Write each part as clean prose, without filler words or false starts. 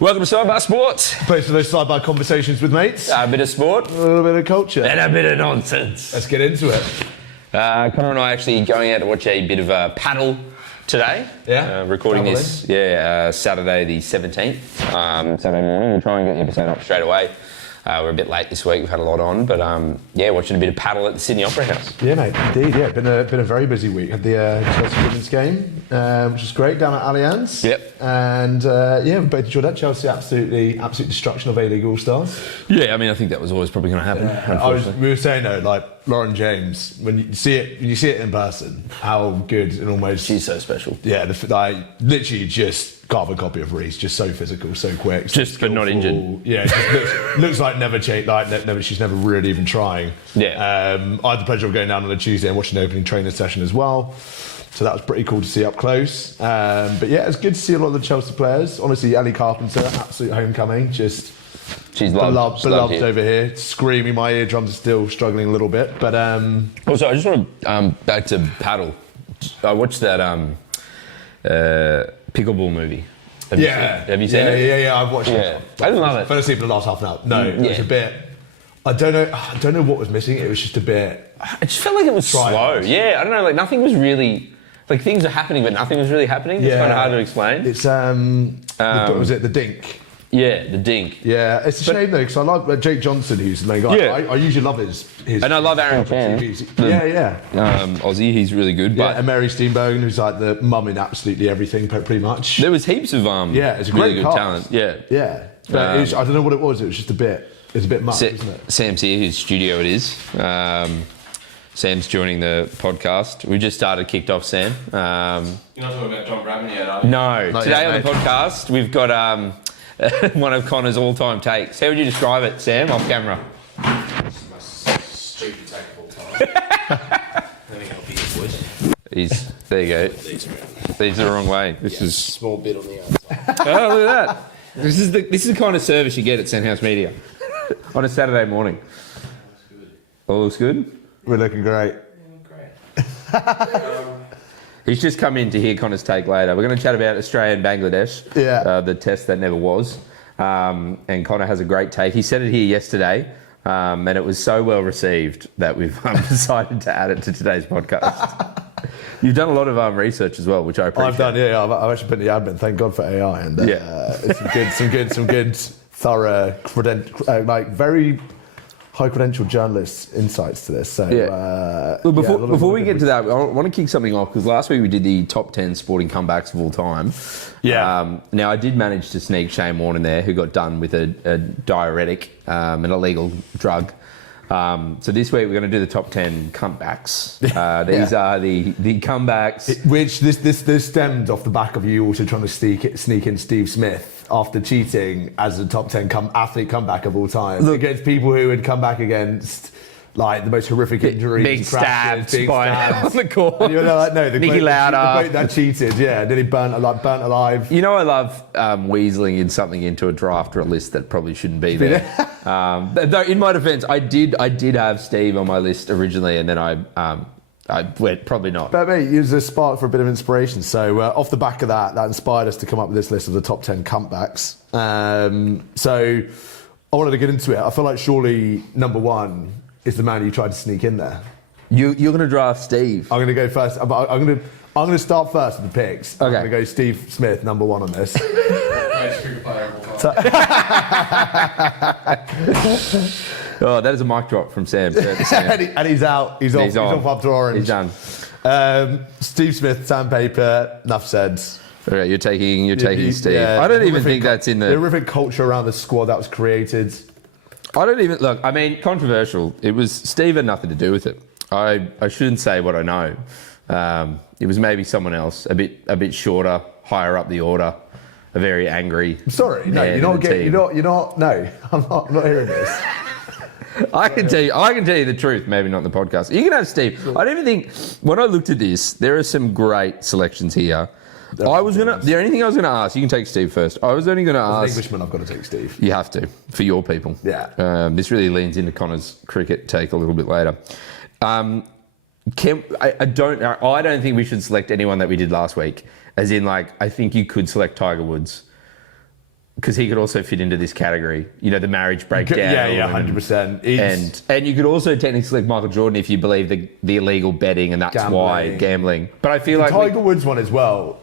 Welcome to Sidebar Sports. Place for those sidebar conversations with mates. A bit of sport. A little bit of culture. And a bit of nonsense. Let's get into it. Conor and I are actually going out to watch a bit of paddle today. Yeah. Recording this, Saturday the 17th. Saturday morning. We'll try and get the episode up straight away. We're a bit late this week. We've had a lot on, but watching a bit of paddle at the Sydney Opera House. Yeah, mate. Indeed. Yeah, been a very busy week. Had the Chelsea women's game, which was great down at Allianz. Yep. And we both enjoyed that. Chelsea absolute destruction of A-League All-Stars. Yeah, I mean, I think that was always probably going to happen. Yeah. We were saying though, like Lauren James, when you see it in person, how good and almost she's so special. Yeah, literally just carbon copy of Reece, just so physical, so quick, just but not injured. Yeah, it just looks like never changed. Never, she's never really even trying. Yeah. I had the pleasure of going down on a Tuesday and watching the opening training session as well. So that was pretty cool to see up close. But yeah, it's good to see a lot of the Chelsea players. Honestly, Ellie Carpenter, absolute homecoming. Just she's beloved over here. Screaming, my eardrums are still struggling a little bit. But also, I just want to back to paddle. I watched that pickleball movie. Have you seen it? Yeah, I've watched it. I didn't love it. Fell asleep in the last half an hour. No, it was a bit. I don't know what was missing. It was just a bit. It just felt like it was slow. Yeah, I don't know. Like nothing was really. Like things are happening, but nothing was really happening. It's kind of hard to explain. It's was it the Dink? Yeah, the Dink. Yeah, it's a shame though because I like Jake Johnson, who's the main guy. Yeah. I usually love his. And I love Aaron Chan. Aussie, he's really good. Yeah, but and Mary Steenbone, who's like the mum in absolutely everything, pretty much. There was heaps of it's a really great good cast. talent. Yeah. But I don't know what it was. It was just a bit. It's a bit much, isn't it? Sam's here, whose studio it is. Sam's joining the podcast. We just kicked off, Sam. You're not talking about Donald Bradman yet, are you? No. Not Today yet, on the podcast, we've got one of Conor's all-time takes. How would you describe it, Sam, off camera? This is my stupid take of all time. Let me help you, boys. There you go. These are the wrong way. This is small bit on the outside. Oh, look at that. This is the kind of service you get at Sandhouse Media on a Saturday morning. All looks good? We're looking great. Great. He's just come in to hear Conor's take later. We're going to chat about Australia and Bangladesh, the test that never was. And Conor has a great take. He said it here yesterday, and it was so well received that we've decided to add it to today's podcast. You've done a lot of research as well, which I appreciate. I've done, I've actually put in the admin. Thank God for AI, and some good, thorough, very high credential journalist insights to this. So before we get to that, I want to kick something off because last week we did the top 10 sporting comebacks of all time. Yeah. Now I did manage to sneak Shane Warne in there, who got done with a diuretic, an illegal drug. So this week we're going to do the top 10 comebacks. These are the comebacks. Which this stemmed off the back of you also trying to sneak in Steve Smith after cheating as a top 10 athlete comeback of all time against people who had come back against like the most horrific injuries, big stabs on the court. And you're like, no, the Nicky Lauda. The that cheated, then he burnt alive. You know, I love weaseling in something into a draft or a list that probably shouldn't be there. Though in my defence, I did have Steve on my list originally, and then I went probably not. But mate, it was a spark for a bit of inspiration. So off the back of that inspired us to come up with this list of the top 10 comebacks. So I wanted to get into it. I feel like surely number one is the man you tried to sneak in there. You're going to draft Steve. I'm going to go first. I'm going to start first with the picks. Okay. I'm going to go Steve Smith, number one on this. Oh, that is a mic drop from Sam. And he's out. He's off up to Orange. He's done. Steve Smith, sandpaper, enough said. All right, you're taking Steve. Yeah, I don't even think that's in the horrific culture around the squad that was created. I don't even look. I mean, controversial. It was Steve had nothing to do with it. I shouldn't say what I know. It was maybe someone else, a bit shorter, higher up the order, a very angry. I'm sorry, no, you're not getting. You're not. No, I'm not hearing this. I can tell you the truth. Maybe not in the podcast. You can have Steve. I don't even think when I looked at this, there are some great selections here. The only thing I was gonna ask, you can take Steve first. I was only gonna ask. As an Englishman, I've got to take Steve. You have to for your people. Yeah. This really leans into Conor's cricket take a little bit later. I don't think we should select anyone that we did last week. As in, like, I think you could select Tiger Woods. because he could also fit into this category. You know, the marriage breakdown. Yeah, 100%. And you could also technically select Michael Jordan if you believe the illegal betting, and that's why gambling. But I feel like Tiger Woods one as well.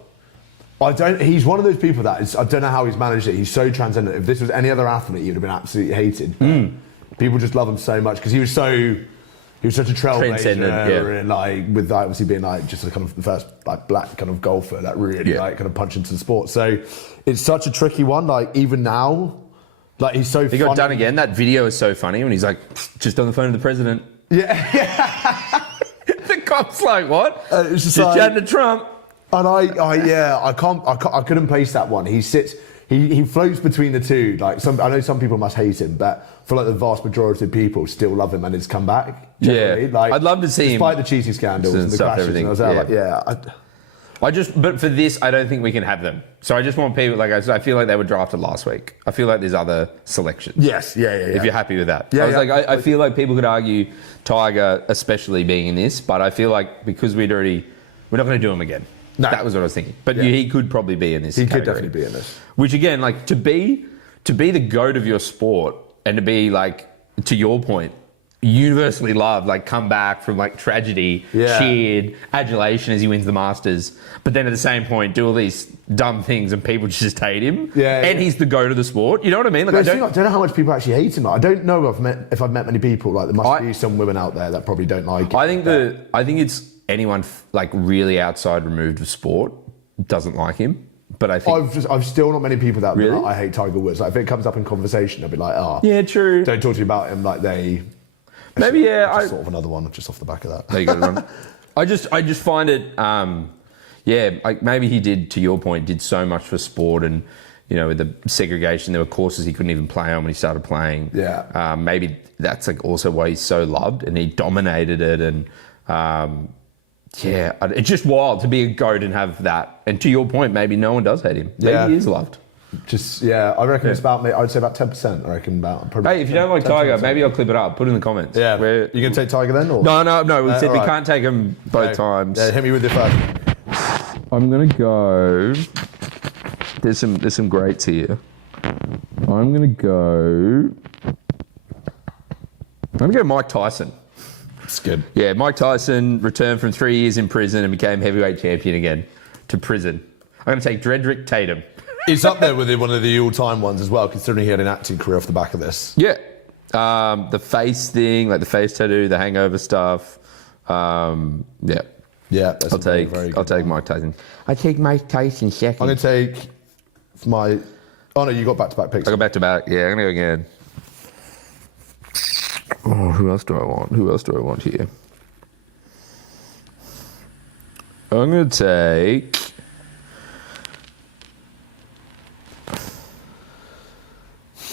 He's one of those people that is, I don't know how he's managed it. He's so transcendent. If this was any other athlete, he would have been absolutely hated. People just love him so much because he was such a trailblazer, and like with obviously being like just kind of the first like black kind of golfer that really like kind of punched into the sport. So it's such a tricky one. Like even now, like he's so. He got done again. That video is so funny when he's like just on the phone to the president. Yeah. The cop's like, what? It's just like, chatting to Trump. And I couldn't place that one. He sits. He floats between the two. Like I know some people must hate him, but I feel like the vast majority of people still love him and his comeback. Generally. Like, I'd love to see him. Despite the cheating scandals and the crashes, everything. And I was like, but for this, I don't think we can have them. So I just want people, like I feel like they were drafted last week. I feel like there's other selections. Yes, yeah. If you're happy with that. I feel like people could argue Tiger, especially being in this, but I feel like because we're not going to do him again. No. That was what I was thinking. But he could probably be in this category. Could definitely be in this. Which again, like to be the GOAT of your sport and to be like, to your point, universally loved, like come back from like tragedy, cheered, adulation as he wins the Masters, but then at the same point do all these dumb things and people just hate him. And he's the GOAT of the sport. You know what I mean? Like, I don't know how much people actually hate him. I don't know if I've met many people. Like there must be some women out there that probably don't like him. I think it's anyone like really outside removed of sport doesn't like him. But I think I've still not many people that really? I hate Tiger Woods. Like if it comes up in conversation, I'll be like, yeah, true. Don't talk to you about him. Like they. Maybe sort of another one just off the back of that. There you go, Ron. I just find it. Like maybe he did, to your point, did so much for sport, and you know, with the segregation, there were courses he couldn't even play on when he started playing. Yeah. Maybe that's like also why he's so loved, and he dominated it, and it's just wild to be a GOAT and have that. And to your point, maybe no one does hate him. Maybe he is loved. I reckon it's about, I'd say about 10%. I reckon about. Hey, if you don't like Tiger, maybe I'll clip it up. Put it in the comments. Yeah. You going to take Tiger then? Or? No. We said we can't take him both times. Yeah, hit me with your first. I'm going to go. There's some greats here. I'm going to go Mike Tyson. That's good. Yeah, Mike Tyson returned from 3 years in prison and became heavyweight champion again to prison. I'm going to take Dredrick Tatum. He's up there with one of the all-time ones as well, considering he had an acting career off the back of this. Yeah. The face thing, like the face tattoo, the hangover stuff. Yeah. That's I'll take Mike Tyson. I take Mike Tyson second. I'm going to take my... Oh, no, you got back-to-back picks. I got back-to-back. Yeah, I'm going to go again. Oh, who else do I want here? I'm going to take...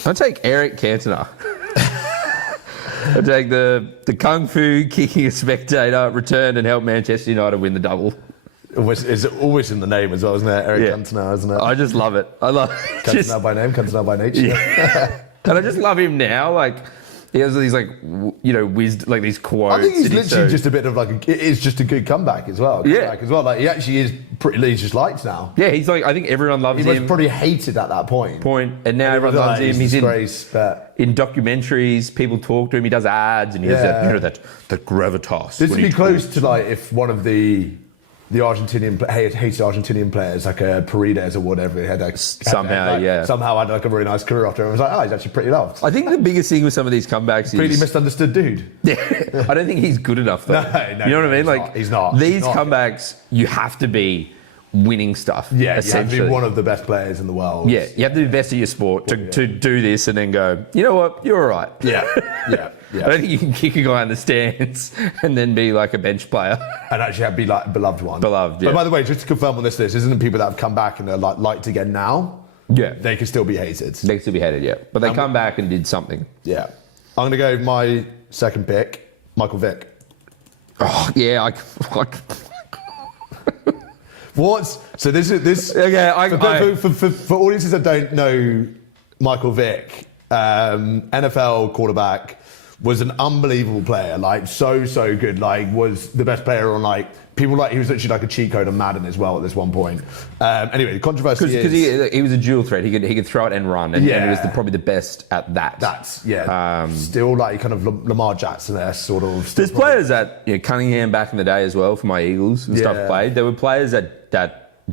I'll take Eric Cantona. I'll take the Kung Fu kicking a spectator, returned and helped Manchester United win the double. It's always in the name as well, isn't it? Eric Cantona, isn't it? I just love it. I love it. Cantona by name, Cantona by nature. Yeah. And I just love him now. Like, he has these wisdom, like these quotes. I think he's literally just a bit of it's just a good comeback as well. Like he actually is he's just liked now. Yeah, he's like, I think everyone loves him. He was probably hated at that point. And now everyone loves him. He's in documentaries, people talk to him, he does ads, and he has that gravitas. This would be close to if one of the Argentinian hated Argentinian players like Paredes or whatever had somehow had like a really nice career after. I was like, he's actually pretty loved. I think the biggest thing with some of these comebacks is completely misunderstood dude. Yeah, I don't think he's good enough though. No, you know what I mean? He's not. These comebacks, you have to be winning stuff. Yeah, you have to be one of the best players in the world. Yeah, you have to be the best at your sport to do this and then go, you know what, you're all right. Yeah. I don't think you can kick a guy in the stands and then be like a bench player. And actually be like a beloved one. Beloved, yeah. But by the way, just to confirm on this list, isn't it people that have come back and they're liked again now? Yeah. They can still be hated. They can still be hated, yeah. But they come back and did something. Yeah. I'm going to go with my second pick, Michael Vick. Oh, yeah. What? So this. Okay, for audiences that don't know Michael Vick, NFL quarterback, was an unbelievable player, like so good, like was the best player on like people like he was literally like a cheat code on Madden as well at this one point. Anyway, the controversy because he was a dual threat. He could throw it and run, and, and he was probably the best at that. That's still like kind of Lamar Jackson-esque sort of. There's players that Cunningham back in the day as well for my Eagles and stuff played. There were players that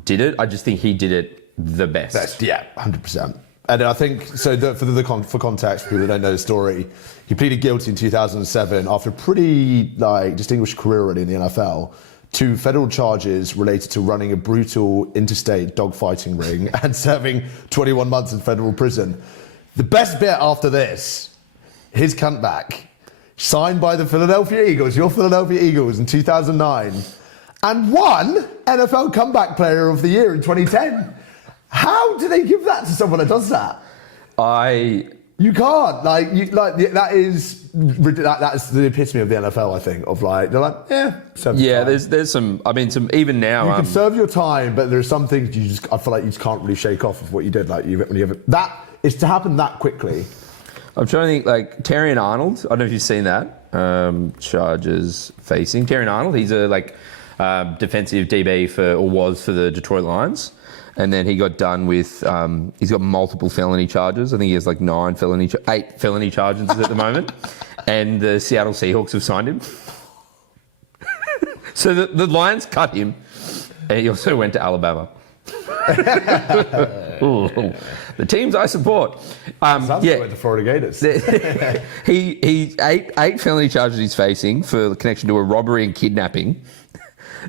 did it. I just think he did it the best. Yeah, 100%. And I think, so for context, for people who don't know the story, he pleaded guilty in 2007 after a pretty distinguished career already in the NFL to federal charges related to running a brutal interstate dogfighting ring and serving 21 months in federal prison. The best bit after this, his comeback, signed by the Philadelphia Eagles, your Philadelphia Eagles in 2009, and won NFL Comeback Player of the Year in 2010. How do they give that to someone that does that? You can't. That is the epitome of the NFL, I think. Of like, they're like, there's some. I mean, some even now. You can serve your time, but there's some things I feel like you just can't really shake off of what you did. Like that is to happen that quickly. I'm trying to think. Like Terry and Arnold. I don't know if you've seen that. Charges facing Terry and Arnold. He's a defensive DB was for the Detroit Lions. And then he got done with, he's got multiple felony charges. I think he has like 8 felony charges at the moment. And the Seattle Seahawks have signed him. So the Lions cut him. And he also went to Alabama. Ooh, the teams I support. Sounds like the Florida Gators. He 8 felony charges he's facing for connection to a robbery and kidnapping.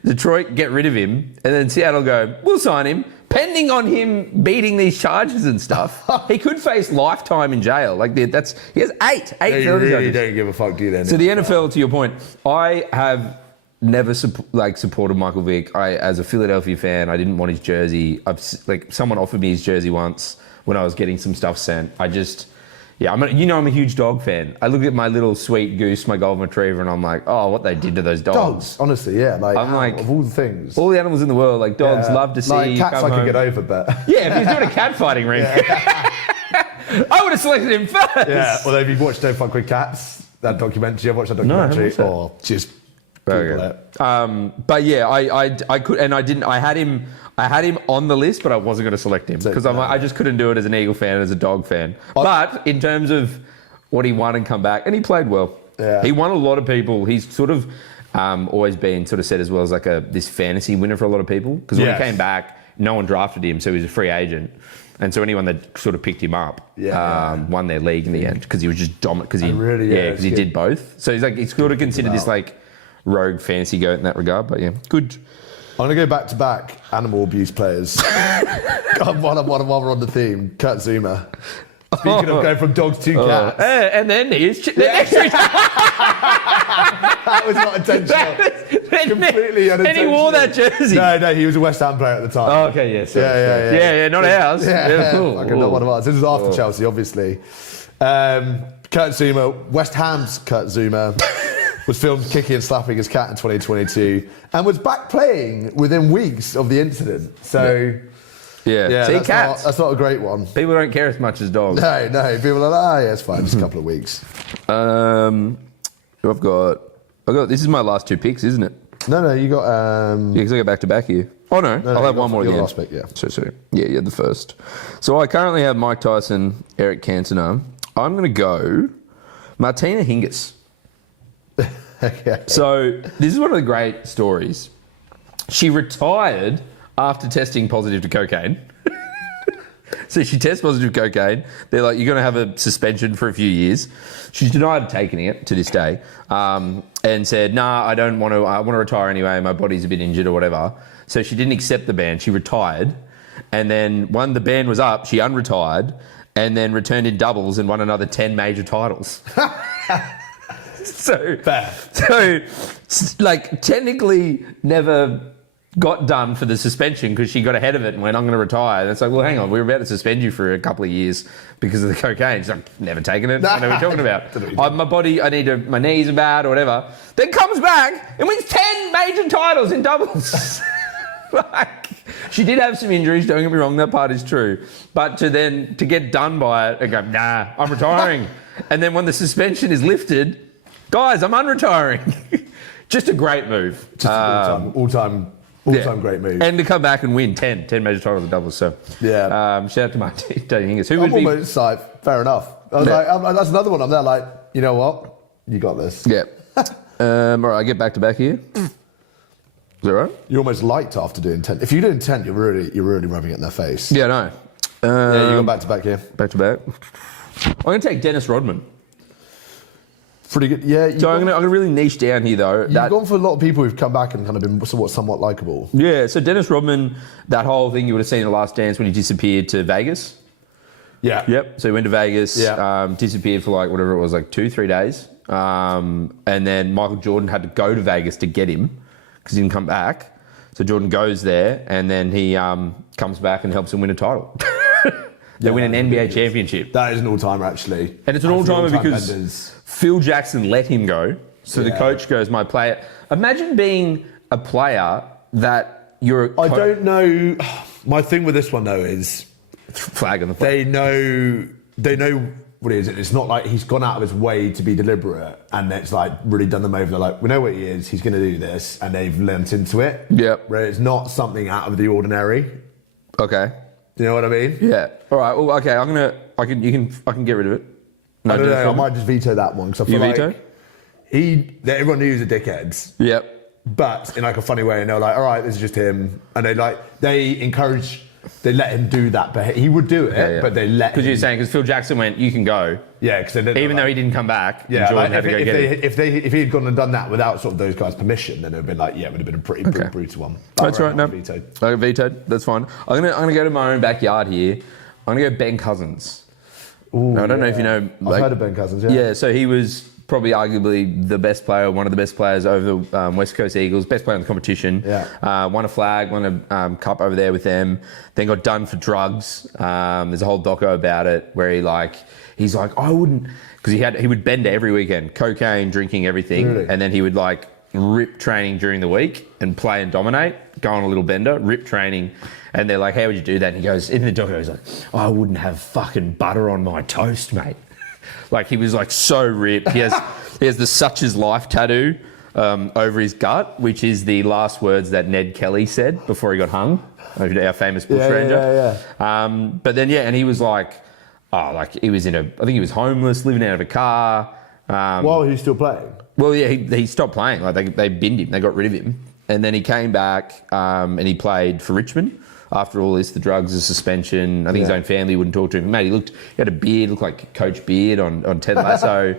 Detroit get rid of him. And then Seattle go, we'll sign him. Pending on him beating these charges and stuff, he could face lifetime in jail. He has 8 felony really charges. Don't give a fuck, do you then? So the NFL, to your point, I have never supported Michael Vick. As a Philadelphia fan, I didn't want his jersey. Someone offered me his jersey once when I was getting some stuff sent. I'm a huge dog fan. I look at my little sweet goose, my golden retriever, and I'm like, oh, what they did to those dogs. Honestly, yeah. Of all the things. All the animals in the world, dogs love to see. Cats I could get over, but. Yeah, if he was doing a cat fighting ring. I would have selected him first. Yeah, although if you've watched Don't Fuck With Cats, that documentary, I've watched that documentary. No, just Google it. But yeah, I could, and I didn't. I had him on the list, but I wasn't going to select him because I just couldn't do it as an Eagle fan and as a dog fan. But in terms of what he won and come back, and he played well. Yeah. He won a lot of people. He's sort of always been sort of said as well as this fantasy winner for a lot of people because when he came back, no one drafted him, so he was a free agent. And so anyone that sort of picked him up won their league in the end because he was just dominant. Because he did both. So he's sort of considered this rogue fantasy goat in that regard. But yeah, good. I'm going to go back-to-back animal abuse players. While we're on the theme, Kurt Zuma. Speaking of going from dogs to cats. And then here's the next week. That was not intentional. Completely unintentional. And he wore that jersey. No, he was a West Ham player at the time. Oh, okay, yes. Yeah, not ours. Yeah, cool. Not one of ours. This was after Chelsea, obviously. Kurt Zuma, West Ham's Kurt Zuma. Was filmed kicking and slapping his cat in 2022 and was back playing within weeks of the incident. So, yeah. See, cats. That's not a great one. People don't care as much as dogs. No. People are like, it's fine, just a couple of weeks. I've got. This is my last 2 picks, isn't it? No, you got. Yeah, because I go back to back here. Oh no, I'll have one more again. Last pick, yeah. So yeah, the first. So I currently have Mike Tyson, Eric Cantona. I'm going to go Martina Hingis. Okay. So this is one of the great stories. She retired after testing positive to cocaine. So she tests positive to cocaine. They're like, you're going to have a suspension for a few years. She's denied taking it to this day, and said, nah, I don't want to. I want to retire anyway. My body's a bit injured or whatever. So she didn't accept the ban. She retired, and then when the ban was up, she unretired, and then returned in doubles and won another 10 major titles. So technically never got done for the suspension because she got ahead of it and went, I'm going to retire. And it's like, well, hang on, we were about to suspend you for a couple of years because of the cocaine. She's like, never taken it. I know what you're talking about. My body, my knees are bad or whatever. Then comes back and wins 10 major titles in doubles. She did have some injuries, don't get me wrong, that part is true. But to get done by it and go, nah, I'm retiring. And then when the suspension is lifted, guys, I'm unretiring. Just a great move. Just all-time great move. And to come back and win 10 major titles and doubles. So yeah. Shout out to Martina Hingis. Who I'm would be? almost like, fair enough. I was that's another one. I'm there like, you know what? You got this. Yeah. All right, I get back to back here. Is that right? You're almost liked after doing 10. If you do 10, you're really rubbing it in their face. Yeah, no. Yeah, you got back to back here. Back to back. I'm going to take Dennis Rodman. Pretty good. Yeah. So I'm going to really niche down here, though. You've gone for a lot of people who've come back and kind of been somewhat likeable. Yeah, so Dennis Rodman, that whole thing you would have seen in The Last Dance when he disappeared to Vegas. Yeah. Yep. So he went to Vegas, Yeah. disappeared for like whatever it was, like 2-3 days. And then Michael Jordan had to go to Vegas to get him because he didn't come back. So Jordan goes there and then he comes back and helps him win a title. They win an NBA championship. That is an all-timer, actually. And it's an all-timer because benders. Phil Jackson let him go. So the coach goes, my player. Imagine being a player that you're... I don't know. My thing with this one, though, is... Flag on the flag. They know what it is. It's not like he's gone out of his way to be deliberate and it's like really done them over. They're like, we know what he is. He's going to do this. And they've lent into it. Yep. Where it's not something out of the ordinary. Okay. Do you know what I mean? Yeah. All right. Well, okay. I can get rid of it. No, I don't know. I might just veto that one because I feel veto? like everyone knew he was a dickhead. Yep. But in like a funny way, and they're like, all right, this is just him. And they let him do that, but he would do it, but they let him. Because you're saying, because Phil Jackson went, you can go. Yeah, because even though he didn't come back, Jordan had to go get him. If he had gone and done that without sort of those guys' permission, then it would have been like, it would have been a pretty brutal one. That's right. No, vetoed. I vetoed. That's fine. I'm gonna go to my own backyard here. I'm gonna go Ben Cousins. Ooh, now, I don't know if you know. I've heard of Ben Cousins. Yeah. Yeah. So he was probably arguably the best player, one of the best players over the West Coast Eagles, best player in the competition. Yeah. Won a flag, won a cup over there with them. Then got done for drugs. There's a whole doco about it where he's like, I wouldn't, because he would bend every weekend, cocaine, drinking, everything, Really? and then he would like rip training during the week and play and dominate, go on a little bender, rip training. And they're like, how would you do that? And he goes, in the doco, he's like, I wouldn't have fucking butter on my toast, mate. Like, he was like so ripped. He has the Such Is Life tattoo over his gut, which is the last words that Ned Kelly said before he got hung, our famous bushranger. But then, and he was like, he was I think he was homeless, living out of a car. While he's still playing? Well, yeah, he stopped playing. Like, they binned him. They got rid of him. And then he came back and he played for Richmond. After all this, the drugs, the suspension, I think his own family wouldn't talk to him. Mate, he had a beard, looked like Coach Beard on Ted Lasso.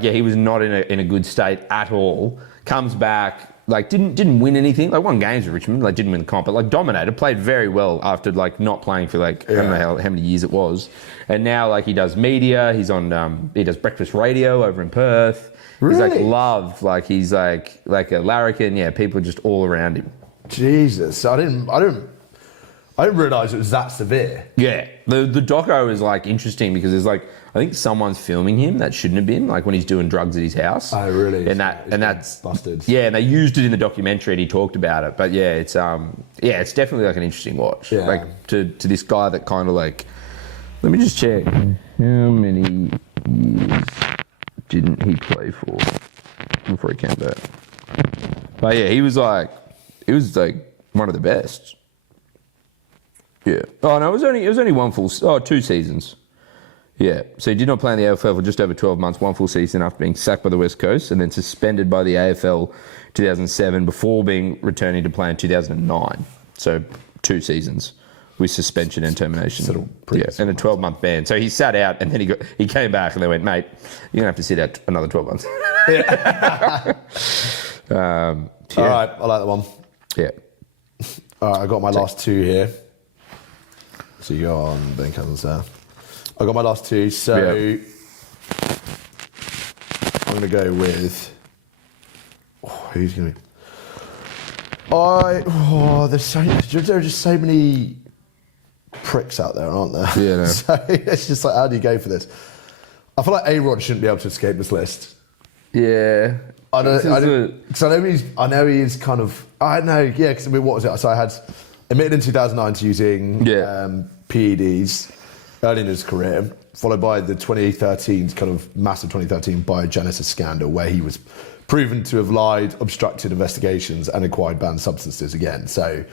He was not in a good state at all. Comes back, didn't win anything. Won games with Richmond, didn't win the comp, but dominated, played very well after not playing for I don't know how many years it was. And now he does media. He's on he does breakfast radio over in Perth. Really? He's loved. He's like a larrikin. Yeah, people are just all around him. Jesus, I didn't realise it was that severe. Yeah, the doco is interesting because there's I think someone's filming him that shouldn't have been when he's doing drugs at his house. Oh really? And that's busted. Yeah, and they used it in the documentary and he talked about it. But yeah, it's it's definitely an interesting watch. Yeah. To this guy that kind of let me just check. How many years didn't he play for before he came back? But yeah, he was one of the best. Yeah. Oh no, it was only 2 seasons. Yeah. So he did not play in the AFL for just over 12 months, 1 full season after being sacked by the West Coast, and then suspended by the AFL 2007 before returning to play in 2009. So 2 seasons with suspension and termination. And a 12-month ban. So he sat out, and then he came back, and they went, mate, you're gonna have to sit out another 12 months. All right, I like that one. Yeah. All right, I got my last 2 here. So you go on Ben Cousins there. I got my last 2, so I'm going to go with... who's going to be... there are just so many pricks out there, aren't there? Yeah, no. So it's just how do you go for this? I feel like A-Rod shouldn't be able to escape this list. Yeah. I know he's kind of... I know, yeah, because what was it? So I had admitted in 2009 to using PEDs. early in his career, followed by the 2013 kind of massive 2013 biogenesis scandal, where he was proven to have lied, obstructed investigations, and acquired banned substances again. So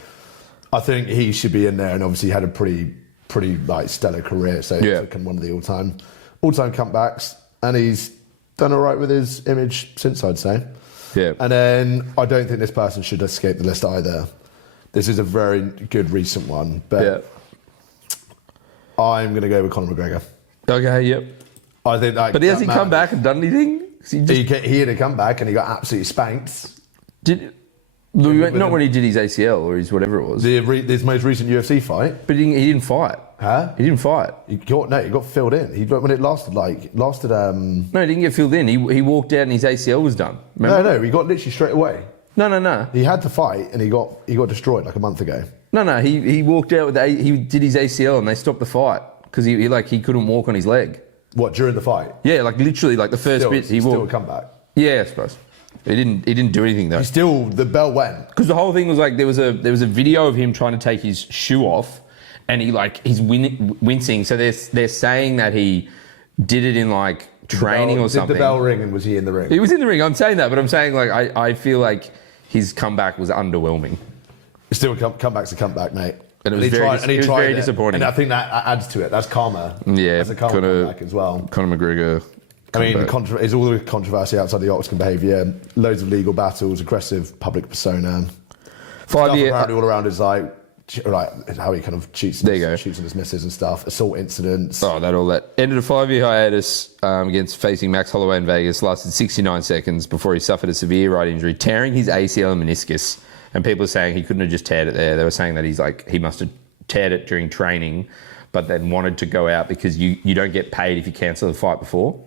I think he should be in there, and obviously had a pretty like stellar career. So he's like one of the all-time comebacks, and he's done all right with his image since, I'd say. Yeah. And then I don't think this person should escape the list either. This is a very good recent one, but I'm going to go with Conor McGregor. Okay, yep. I think that. But has he come back and done anything? He had a comeback and he got absolutely spanked. Not when he did his ACL or his whatever it was. His most recent UFC fight. But he didn't fight. Huh? He didn't fight. He got filled in. When it lasted. No, he didn't get filled in. He walked out and his ACL was done. Remember? No, he got literally straight away. No. He had to fight and he got destroyed like a month ago. No. He walked out with he did his ACL and they stopped the fight because he couldn't walk on his leg. What, during the fight? Yeah, like literally like the first bit he walked. Still a comeback. Yeah, I suppose. He didn't do anything though. The bell went. Because the whole thing was like there was a video of him trying to take his shoe off, and he's wincing. So they're saying that he did it in like training or something. Did the bell ring and was he in the ring? He was in the ring. I'm saying that, but I'm saying like I feel like his comeback was underwhelming. Still, comeback's a comeback, mate. And it was very disappointing. And I think that adds to it. That's karma. Yeah, that's a karma comeback as well. Conor McGregor. I mean, it's all the controversy outside the Oxford behaviour, loads of legal battles, aggressive public persona. 5 years all around is like how he kind of cheats on his missus and stuff, assault incidents. Oh, all that. Ended a 5-year hiatus against facing Max Holloway in Vegas, lasted 69 seconds before he suffered a severe right injury, tearing his ACL and meniscus. And people are saying he couldn't have just teared it there. They were saying that he must have teared it during training, but then wanted to go out because you don't get paid if you cancel the fight before.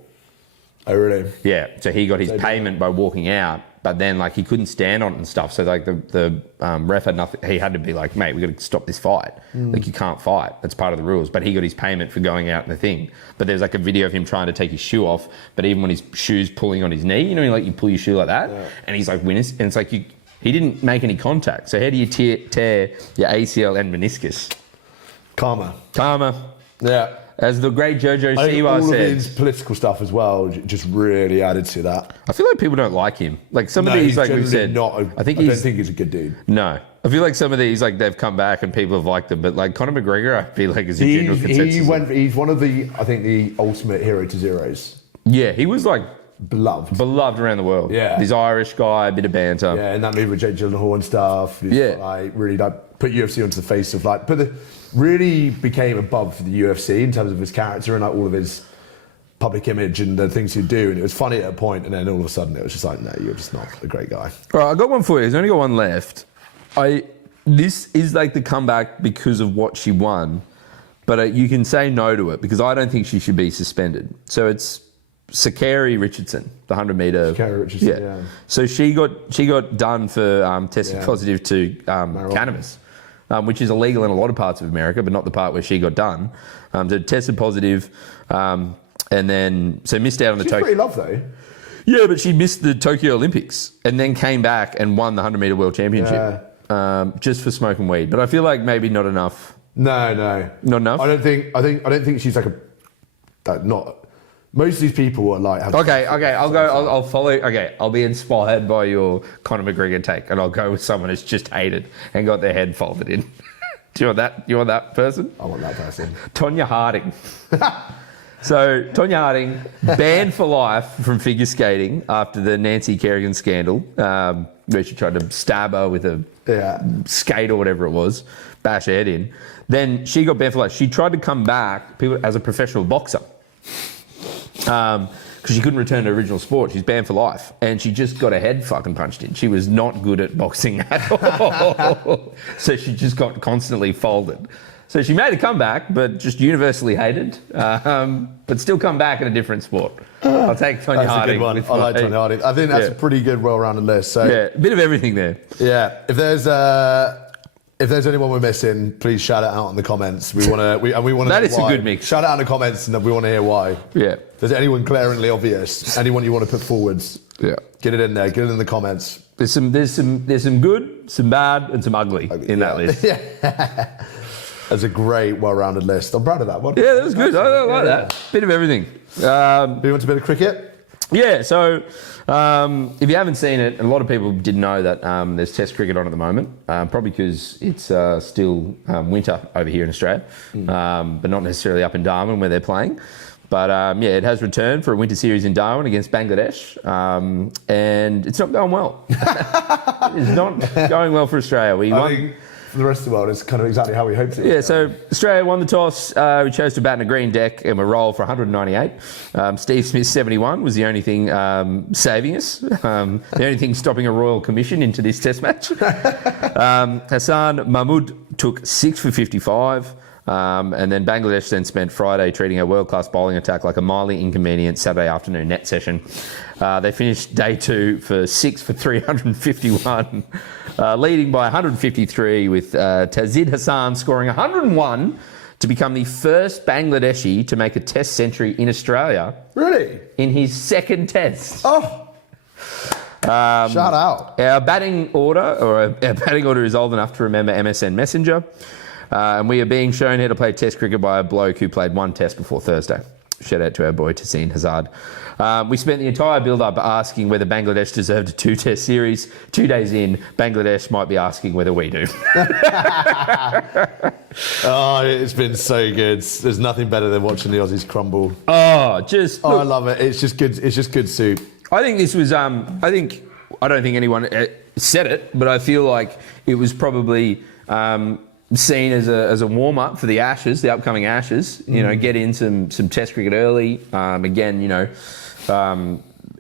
Oh, really? Yeah. So he got his payment by walking out, but then like he couldn't stand on it and stuff. So like the ref had nothing. He had to be like, mate, we got to stop this fight. Like you can't fight. That's part of the rules. But he got his payment for going out in the thing. But there's like a video of him trying to take his shoe off, but even when his shoe's pulling on his knee, like you pull your shoe like that, and he's like and it's like he didn't make any contact. So how do you tear your ACL and meniscus? Karma. Yeah. As the great Jojo Siwa said. All of his political stuff as well just really added to that. I feel like people don't like him. Like some of these, like we've said, I don't think he's a good dude. No. I feel like some of these, like they've come back and people have liked them, but like Conor McGregor, I feel like is a general consensus. He's one of the ultimate hero to zeros. Yeah, he was like beloved around the world. Yeah. This Irish guy, a bit of banter. Yeah, and that movie with Jake Gyllenhaal and stuff. Like really like put UFC onto the face of like really became above the UFC in terms of his character and like all of his public image and the things he'd do. And it was funny at a point, and then all of a sudden it was just like, no, you're just not a great guy. All right, I got one for you. There's only got one left. This is like the comeback because of what she won, but you can say no to it because I don't think she should be suspended. So it's Sakari Richardson, the 100 metre. Sakari Richardson, yeah. So she got done for testing positive to cannabis. Which is illegal in a lot of parts of America, but not the part where she got done. So tested positive, and then missed out on the Tokyo. She's pretty loved though. Yeah, but she missed the Tokyo Olympics and then came back and won the 100 metre world championship just for smoking weed. But I feel like maybe not enough. No, not enough. I don't think she's like not. Most of these people are like... Okay, I'll follow... Okay, I'll be inspired by your Conor McGregor take, and I'll go with someone who's just hated and got their head folded in. Do you want that? You want that person? I want that person. Tonya Harding. So, Tonya Harding, banned for life from figure skating after the Nancy Kerrigan scandal, where she tried to stab her with a skate or whatever it was, bash her head in. Then she got banned for life. She tried to come back as a professional boxer. Because she couldn't return to original sport. She's banned for life. And she just got her head fucking punched in. She was not good at boxing at all. So she just got constantly folded. So she made a comeback, but just universally hated. But still come back in a different sport. I'll take Tonya Harding. That's a good one. I like Tonya Harding. I think that's a pretty good, well-rounded list. So yeah, a bit of everything there. Yeah. If there's anyone we're missing, please shout it out in the comments. We want to. That is a good mix. Shout it out in the comments, and we want to hear why. Yeah. If there's anyone glaringly obvious, anyone you want to put forwards, get it in there. Get it in the comments. There's some good, some bad, and some ugly in that list. Yeah. That's a great, well-rounded list. I'm proud of that one. Yeah, that was good. I like that. Bit of everything. Do you want a bit of cricket? Yeah, so if you haven't seen it, a lot of people didn't know that there's Test cricket on at the moment, probably because it's still winter over here in Australia, but not necessarily up in Darwin where they're playing. But yeah, it has returned for a winter series in Darwin against Bangladesh, and it's not going well. It's not going well for Australia. We won. For the rest of the world, it's kind of exactly how we hoped it would. Yeah, so Australia won the toss. We chose to bat in a green deck and we rolled for 198. Steve Smith's 71 was the only thing saving us, the only thing stopping a royal commission into this test match. Hassan Mahmood took 6 for 55. And then Bangladesh then spent Friday treating a world-class bowling attack like a mildly inconvenient Saturday afternoon net session. They finished day 2 for 6 for 351, leading by 153 with Tazid Hassan scoring 101 to become the first Bangladeshi to make a test century in Australia. Really? In his second test. Oh! Shout out. Our batting order is old enough to remember MSN Messenger. And we are being shown how to play test cricket by a bloke who played 1 test before Thursday. Shout out to our boy Tahseen Hazard. We spent the entire build-up asking whether Bangladesh deserved a 2-test series. 2 days in, Bangladesh might be asking whether we do. Oh, it's been so good. There's nothing better than watching the Aussies crumble. I love it. It's just good. It's just good soup. I think this was. I don't think anyone said it, but I feel like it was probably. Seen as a warm up for the Ashes, the upcoming Ashes. You know, get in some Test cricket early. Again, you know,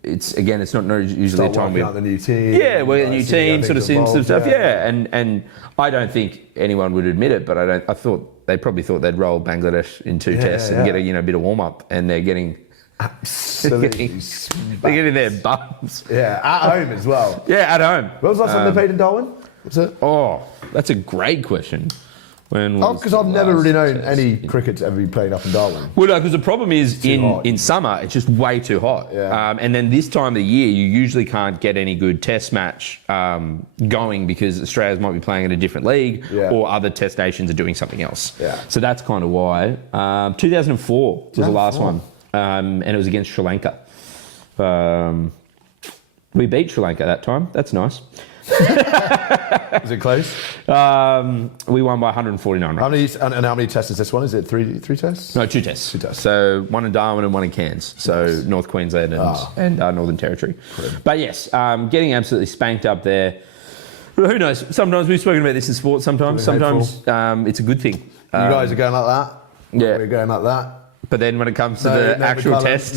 it's not usually a time we the new team. Yeah, we're a new team, sort of seeing some stuff. Yeah, and I don't think anyone would admit it, but I thought they probably thought they'd roll Bangladesh in 2 tests and get a bit of warm up, and they're getting. Absolutely. They're getting their bums. Yeah, at home as well. Yeah, at home. When was the last time they played in Darwin? Was it? Oh, that's a great question. Because I've never really known any cricket to ever be played up in Darwin. Well, no, because the problem is in summer, it's just way too hot. Yeah. And then this time of the year, you usually can't get any good test match going because Australia might be playing in a different league or other test nations are doing something else. Yeah. So that's kind of why. 2004 was the last one. And it was against Sri Lanka. We beat Sri Lanka that time. That's nice. Is it close? We won by 149 runs. How many tests is this one? Is it three tests? No, 2 tests. 2 tests. So 1 in Darwin and 1 in Cairns. So North Queensland and Northern Territory. Brilliant. But yes, getting absolutely spanked up there. Well, who knows? Sometimes we've spoken about this in sports. Sometimes it's a good thing. You guys are going like that. Yeah, we're going like that. But then when it comes to the actual test,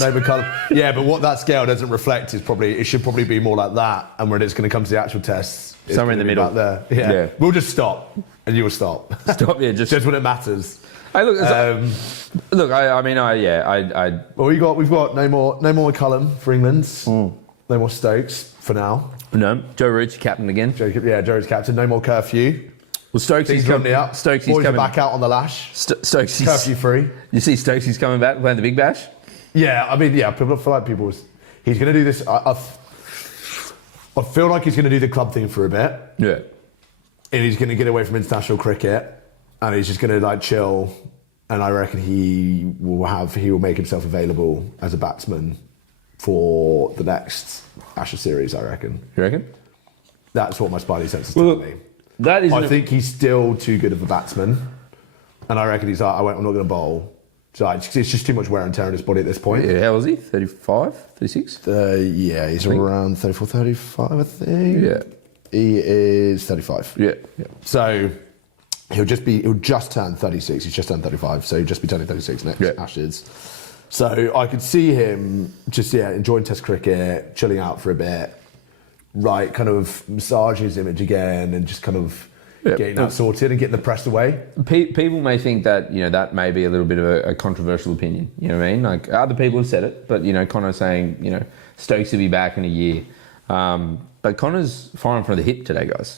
yeah. But what that scale doesn't reflect is it should probably be more like that. And when it's going to come to the actual tests, somewhere in the middle. There. Yeah. We'll just stop, and you will stop. Stop. Yeah, just when it matters. Hey, look. Well, we've got no more McCullum for England. No more Stokes for now. No, Joe Root's captain again. Joe Root's captain. No more curfew. Well, Stokesy's coming out. Stokesy's coming back out on the lash. Stokesy's curfew free. You see, Stokesy's coming back playing the Big Bash. Yeah, I mean, yeah. People feel like he's going to do this. I feel like he's going to do the club thing for a bit. Yeah. And he's going to get away from international cricket, and he's just going to chill. And I reckon he will make himself available as a batsman for the next Ashes series. I reckon. You reckon? That's what my spidey sense is telling me. I think he's still too good of a batsman, and I reckon he's like, I'm not going to bowl. So it's just too much wear and tear on his body at this point. Yeah, how was he? 35, 36? Yeah, he's around 34, 35, I think. Yeah. He is 35. Yeah. So he'll just turn 36. He's just turned 35, so he'll just be turning 36 next Ashes. So I could see him just enjoying Test cricket, chilling out for a bit. Right, kind of massaging his image again and just kind of getting that sorted and getting the press away. People may think that, that may be a little bit of a controversial opinion. You know what I mean? Like, other people have said it, but, Conor saying, Stokes will be back in a year. But Conor's firing from the hip today, guys.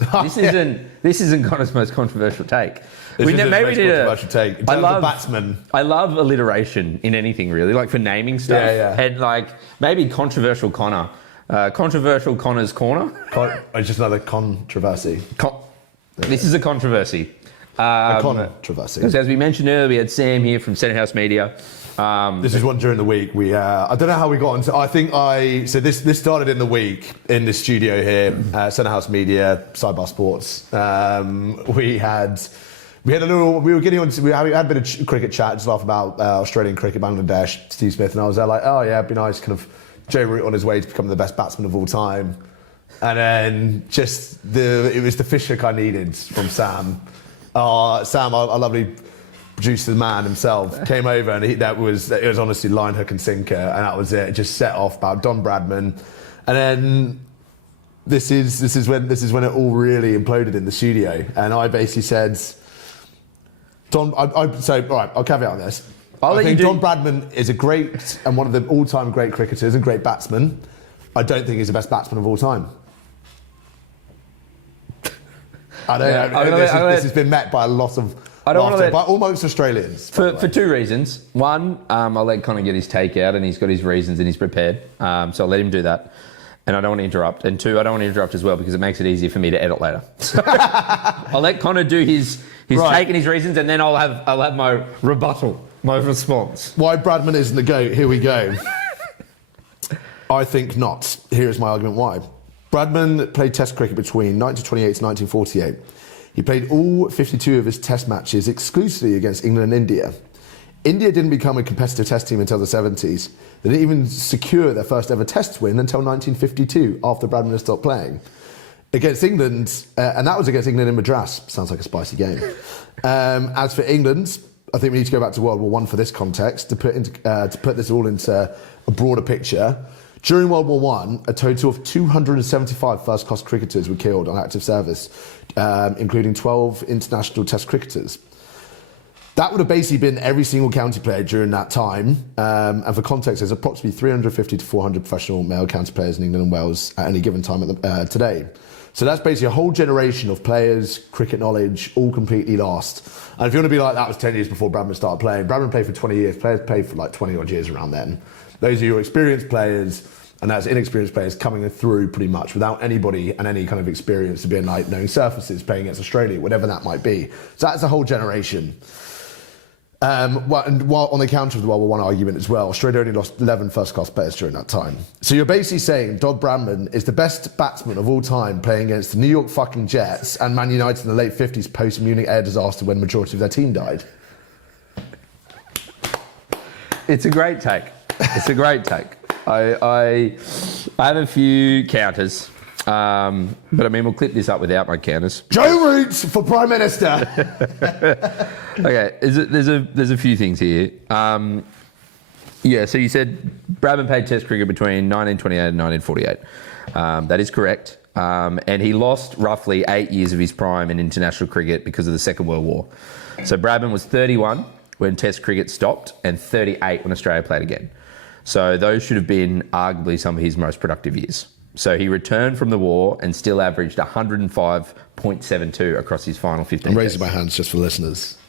This isn't Conor's most controversial take. Controversial take. In terms of batsman. I love alliteration in anything, really, like for naming stuff. Yeah. And, maybe controversial Conor. Controversial Conor's corner. It's just another controversy. This is a controversy. Controversy. As we mentioned earlier, we had Sam here from Centre House Media. This is one during the week. I don't know how we got into. So this started in the week in the studio here, Centre House Media, Sidebar Sports. We had a bit of cricket chat, just laugh about Australian cricket, Bangladesh, Steve Smith, and I was there like, oh yeah, it'd be nice, kind of Joe Root on his way to becoming the best batsman of all time, and then it was the fish hook I needed from Sam. Sam, our lovely producer man himself, came over, and it was honestly line, hook, and sinker, and that was it. It just set off about Donald Bradman, and then this is when it all really imploded in the studio, and I basically said, all right, I'll caveat on this. I think Don Bradman is a great and one of the all-time great cricketers and great batsman. I don't think he's the best batsman of all time. This has been met by a lot of laughter by almost Australians. For two reasons. One, I'll let Conor get his take out, and he's got his reasons and he's prepared. So I'll let him do that. And I don't want to interrupt. And two, I don't want to interrupt as well because it makes it easier for me to edit later. I'll let Conor do his take and his reasons, and then I'll have my rebuttal, my response. Why Bradman isn't the GOAT? Here we go. I think not. Here is my argument why. Bradman played Test cricket between 1928 to 1948. He played all 52 of his Test matches exclusively against England and India. India didn't become a competitive Test team until the 70s. They didn't even secure their first ever Test win until 1952, after Bradman had stopped playing. Against England, and that was against England in Madras. Sounds like a spicy game. As for England, I think we need to go back to World War I for this context to put this all into a broader picture. During World War I, a total of 275 first-class cricketers were killed on active service, including 12 international Test cricketers. That would have basically been every single county player during that time. And for context, there's approximately 350 to 400 professional male county players in England and Wales at any given time today. So that's basically a whole generation of players, cricket knowledge, all completely lost. And if you want to be like, that was 10 years before Bradman started playing. Bradman played for 20 years. Players played for like 20 odd years around then. Those are your experienced players, and that's inexperienced players coming through pretty much without anybody and any kind of experience to being like knowing surfaces, playing against Australia, whatever that might be. So that's a whole generation. While on the counter of the World War I argument as well, Australia only lost 11 first-class players during that time. So you're basically saying Donald Bradman is the best batsman of all time playing against the New York fucking Jets and Man United in the late 50s post-Munich air disaster when the majority of their team died. It's a great take. It's a great take. I have a few counters. But I mean, we'll clip this up without my counters. Joe Root for Prime Minister. Okay, there's a few things here. So you said Bradman played Test cricket between 1928 and 1948. That is correct. And he lost roughly 8 years of his prime in international cricket because of the Second World War. So Bradman was 31 when Test cricket stopped and 38 when Australia played again. So those should have been arguably some of his most productive years. So he returned from the war and still averaged 105.72 across his final 15 I'm raising my hands just for listeners.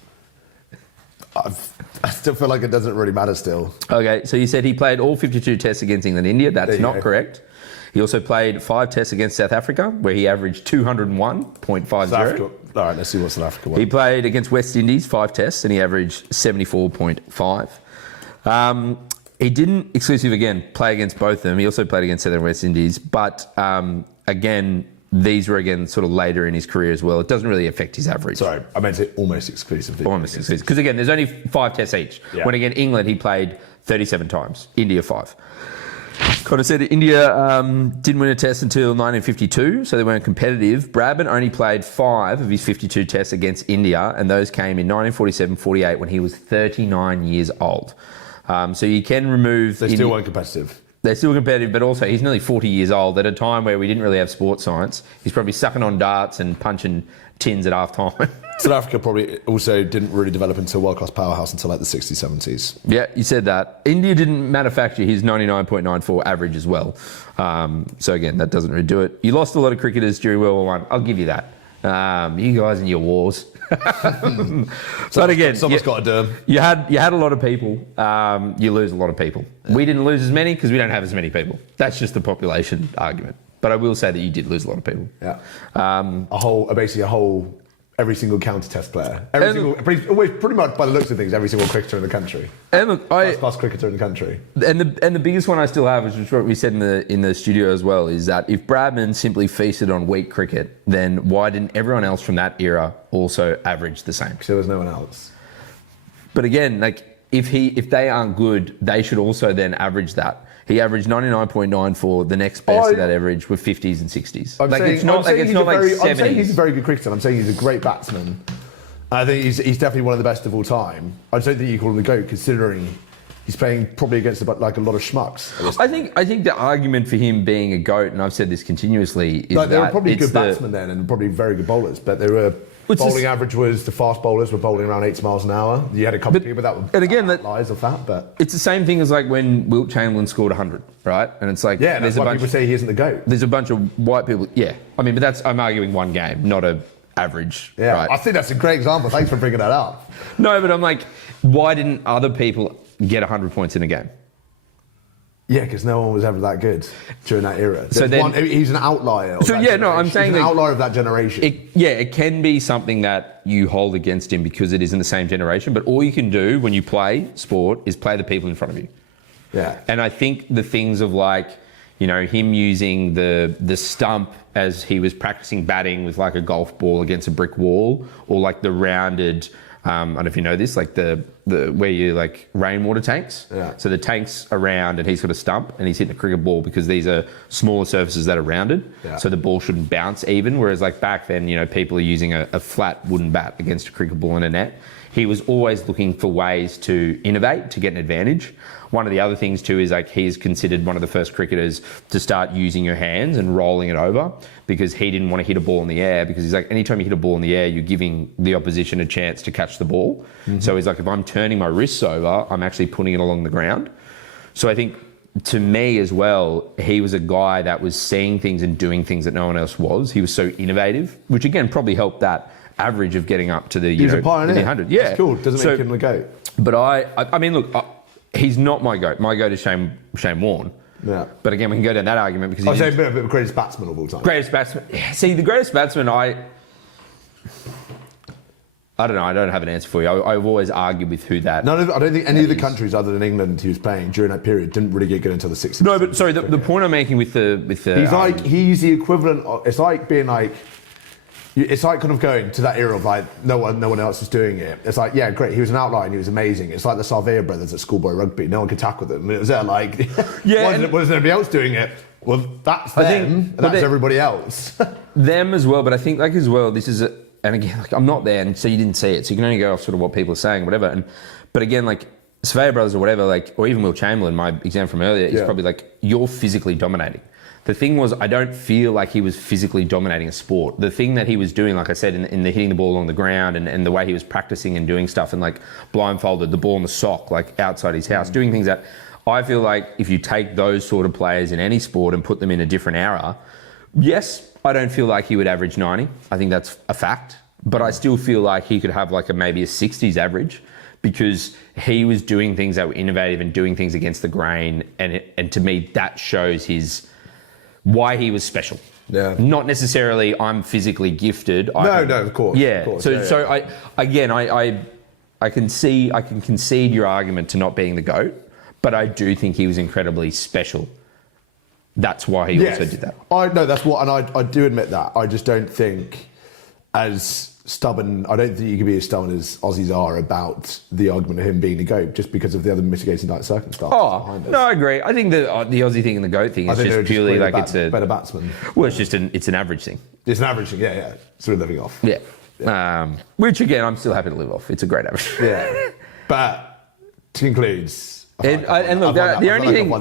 I still feel like it doesn't really matter still. Okay, so you said he played all 52 tests against England and India. That's not correct. He also played 5 tests against South Africa, where he averaged 201.50. All right, let's see what South Africa was. He played against West Indies, 5 tests, and he averaged 74.5. He didn't exclusively, again, play against both of them. He also played against South and West Indies. But, again, these were, again, sort of later in his career as well. It doesn't really affect his average. Sorry, I meant it almost exclusively. Almost exclusively. Because, again, there's only 5 tests each. Yeah. When, again, England, he played 37 times. India, 5. Conor said India didn't win a test until 1952, so they weren't competitive. Bradman only played 5 of his 52 tests against India, and those came in 1947-48 when he was 39 years old. So you can remove... They still weren't competitive. They're still competitive, but also he's nearly 40 years old at a time where we didn't really have sports science. He's probably sucking on darts and punching tins at half time. South Africa probably also didn't really develop into a world-class powerhouse until like the 60s, 70s. Yeah, you said that. India didn't manufacture his 99.94 average as well. So again, that doesn't really do it. You lost a lot of cricketers during World War I. I'll give you that. You guys and your wars. But again, someone's got to do them. You had a lot of people. You lose a lot of people. Yeah. We didn't lose as many because we don't have as many people. That's just the population argument. But I will say that you did lose a lot of people. Yeah. Basically a whole every single county test player. Pretty much by the looks of things, every single cricketer in the country. And look, First-class cricketer in the country. And the biggest one I still have, which is what we said in the studio as well, is that if Bradman simply feasted on weak cricket, then why didn't everyone else from that era also average the same? Because there was no one else. But again, like if they aren't good, they should also then average that. He averaged 99.94. The next best of that average were 50s and 60s. I'm saying he's a very good cricketer. I'm saying he's a great batsman. I think he's definitely one of the best of all time. I just don't think you call him the GOAT, considering he's playing probably against like a lot of schmucks. I think the argument for him being a GOAT, and I've said this continuously, is that they were probably good batsmen then and probably very good bowlers, but they were. Bowling average was the fast bowlers were bowling around 80 miles an hour. You had a couple of people that were lies of that, but it's the same thing as like when Wilt Chamberlain scored 100, right? And it's like that's why people say he isn't the GOAT. There's a bunch of white people. Yeah, I mean, but I'm arguing one game, not a average. Yeah, right? I think that's a great example. Thanks for bringing that up. No, but I'm like, why didn't other people get 100 points in a game? Yeah, because no one was ever that good during that era. So he's an outlier. I'm saying he's an outlier of that generation. It can be something that you hold against him because it is in the same generation. But all you can do when you play sport is play the people in front of you. Yeah. And I think the things of like, him using the stump as he was practicing batting with like a golf ball against a brick wall, or like the rounded. I don't know if you know this, like the where you like rainwater tanks. Yeah. So the tank's are round and he's got a stump and he's hitting a cricket ball because these are smaller surfaces that are rounded. Yeah. So the ball shouldn't bounce even. Whereas like back then, people are using a flat wooden bat against a cricket ball in a net. He was always looking for ways to innovate, to get an advantage. One of the other things too is like he's considered one of the first cricketers to start using your hands and rolling it over, because he didn't want to hit a ball in the air, because he's like, anytime you hit a ball in the air, you're giving the opposition a chance to catch the ball. Mm-hmm. So he's like, if I'm turning my wrists over, I'm actually putting it along the ground. So I think to me as well, he was a guy that was seeing things and doing things that no one else was. He was so innovative, which again probably helped that average of getting up to the, he's a pioneer. 100. Yeah. It's cool. Doesn't make him the GOAT. But I mean, look, he's not my GOAT. My GOAT is Shane Warne. Yeah. But again, we can go down that argument because I'll say a bit of the greatest batsman of all time. Greatest batsman. See, the greatest batsman, I don't know. I don't have an answer for you. I've always argued with who that. I don't think any of the countries other than England he was playing during that period didn't really get good until the 60s. No, but sorry. The point I'm making with the he's the equivalent. It's like being like. It's like kind of going to that era of like no one else was doing it. It's like, yeah, great. He was an outlier and he was amazing. It's like the Salvea brothers at schoolboy rugby. No one could tackle them. And it was there like, wasn't anybody else doing it? Well, that's them, and that's everybody else. Them as well, but I think like as well, this is and again, like I'm not there, and so you didn't see it, so you can only go off sort of what people are saying, whatever. But again, like Salvea brothers or whatever, like, or even Wilt Chamberlain, my example from earlier, is probably like you're physically dominating. The thing was, I don't feel like he was physically dominating a sport. The thing that he was doing, like I said, in the hitting the ball on the ground and the way he was practicing and doing stuff and like blindfolded, the ball in the sock, like outside his house, doing things that I feel like if you take those sort of players in any sport and put them in a different era, yes, I don't feel like he would average 90. I think that's a fact. But I still feel like he could have like maybe a 60s average, because he was doing things that were innovative and doing things against the grain. And to me, that shows why he was special. Yeah. Not necessarily I'm physically gifted. No, of course. Yeah. Of course. So I can concede your argument to not being the GOAT, but I do think he was incredibly special. That's why he also did that. I do admit that. I just don't think as stubborn. I don't think you can be as stubborn as Aussies are about the argument of him being the GOAT, just because of the other mitigating circumstances behind us. No, I agree. I think the Aussie thing and the GOAT thing is just purely like it's a better batsman. Well, it's an average thing. It's an average thing. Yeah. Sort of living off. Yeah. Which again, I'm still happy to live off. It's a great average. Yeah. But to conclude. The only thing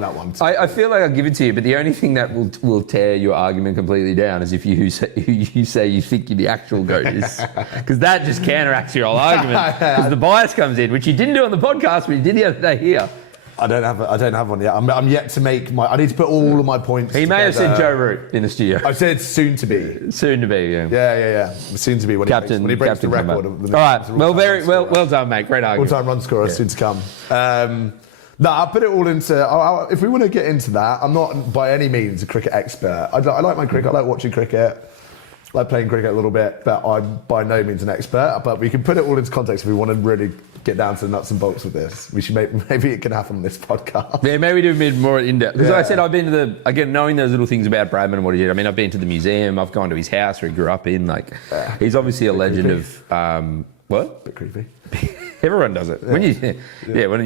I feel like I'll give it to you, but the only thing that will tear your argument completely down is if you say you think you're the actual GOAT is, because that just counteracts your whole argument. Because the bias comes in, which you didn't do on the podcast, but you did the other day here. I don't have one yet. I'm yet to make I need to put all of my points. He may have said Joe Root in the studio. I said soon to be. Soon to be, yeah. Yeah. Soon to be when he breaks the record. All right. Well done, mate. Great argument. All-time run scorer, soon to come. No, I'll put it all into. If we want to get into that, I'm not by any means a cricket expert. I like my cricket. I like watching cricket. like playing cricket a little bit, but I'm by no means an expert. But we can put it all into context if we want to really get down to the nuts and bolts of this. We should maybe it can happen on this podcast. Yeah, maybe do a bit more in depth. Because like I said, I've been to again, knowing those little things about Bradman and what he did. I mean, I've been to the museum, I've gone to his house where he grew up in. Like, he's obviously a legend creepy. What? Bit creepy. Everyone does it. When you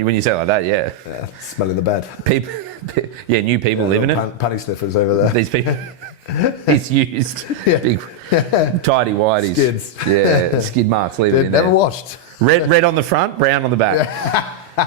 when you say it like that, yeah. Smelling the bed. People, new people live in it. Panty sniffers over there. These people, it's used. Big, tidy whities. Skids. Yeah, skid marks leaving in there. Never washed. Red on the front, brown on the back. All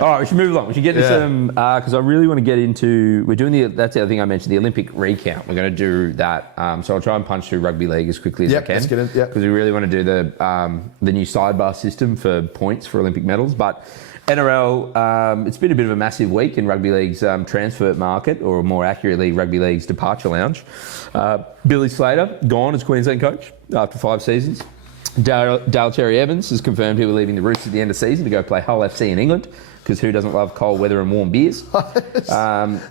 right, we should move along. We should get into some, because I really want to get into, that's the other thing I mentioned, the Olympic recount. We're going to do that. So I'll try and punch through rugby league as quickly as I can. Let's get in. Because we really want to do the new sidebar system for points for Olympic medals. But NRL, it's been a bit of a massive week in rugby league's transfer market, or more accurately, rugby league's departure lounge. Billy Slater, gone as Queensland coach after 5 seasons. Dale Cherry Evans has confirmed he will be leaving the Roosters at the end of the season to go play Hull FC in England, because who doesn't love cold weather and warm beers?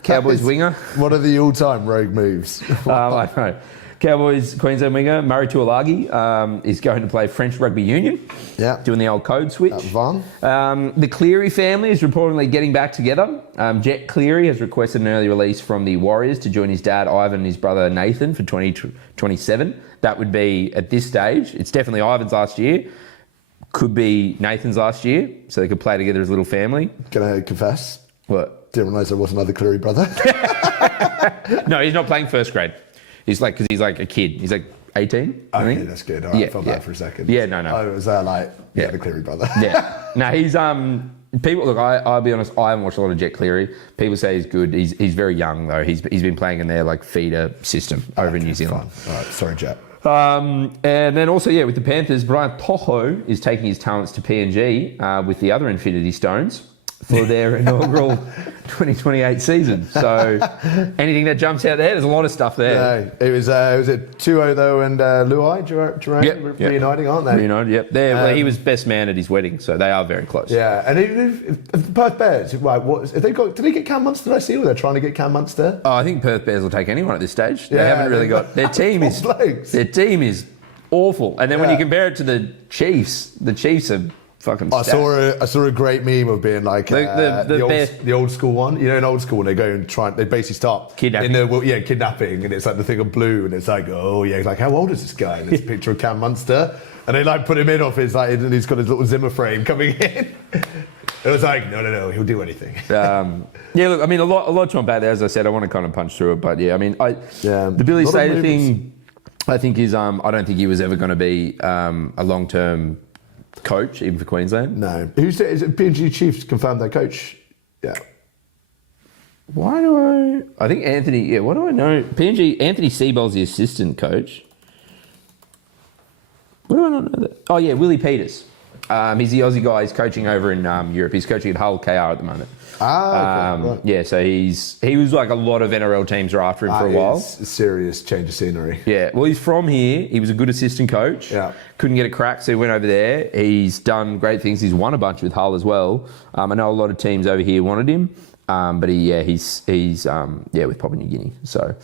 Cowboys winger. What are the all-time rogue moves? I know. Cowboys Queensland winger Murray Tuolagi is going to play French Rugby Union, doing the old code switch. The Cleary family is reportedly getting back together. Jet Cleary has requested an early release from the Warriors to join his dad Ivan and his brother Nathan for 2027. That would be, at this stage, it's definitely Ivan's last year. Could be Nathan's last year, so they could play together as a little family. Can I confess? What? Didn't realise there was another Cleary brother. No, he's not playing first grade. He's like, because he's like a kid. He's like 18, I think. Okay, that's good. All right, I felt bad for a second. Yeah, no. I was the Cleary brother. Yeah. No, he's, people, look, I'll be honest, I haven't watched a lot of Jet Cleary. People say he's good. He's very young, though. He's been playing in their, like, feeder system over in New Zealand. Fine. All right, sorry, Jet. And then also, with the Panthers, Brian Toho is taking his talents to PNG with the other Infinity Stones for their inaugural 2028 season. So anything that jumps out there, there's a lot of stuff there. No, it was a 2-0 though, and Luai Jerome reuniting, aren't they? Reunited, yep. He was best man at his wedding, so they are very close. Yeah, and if the Perth Bears, right, did they get Cam Munster? Did I see? Were they trying to get Cam Munster? Oh, I think Perth Bears will take anyone at this stage. They haven't really got their team is awful. And then when you compare it to the Chiefs are fucking I saw a great meme of being like the old school one. You know, in old school when they go and they basically start kidnapping. Kidnapping, and it's like the thing of blue, and it's like, like how old is this guy? And it's a picture of Cam Munster, and they like put him in off his and he's got his little Zimmer frame coming in. It was like, no, he'll do anything. Look, I mean, a lot to unpack there. As I said, I want to kind of punch through it, but the Billy Slater thing, I think is I don't think he was ever going to be a long-term coach, even for Queensland. No. Is it PNG Chiefs confirmed their coach? Yeah. I think Anthony, what do I know? PNG, Anthony Seabold's the assistant coach. What do I not know that? Oh, yeah, Willie Peters. He's the Aussie guy. He's coaching over in Europe. He's coaching at Hull KR at the moment. Okay, right. Yeah, so he was like a lot of NRL teams are after him for a while. It's a serious change of scenery. Yeah, well, he's from here. He was a good assistant coach. Yeah. Couldn't get a crack, so he went over there. He's done great things. He's won a bunch with Hull as well. I know a lot of teams over here wanted him, but he's with Papua New Guinea. So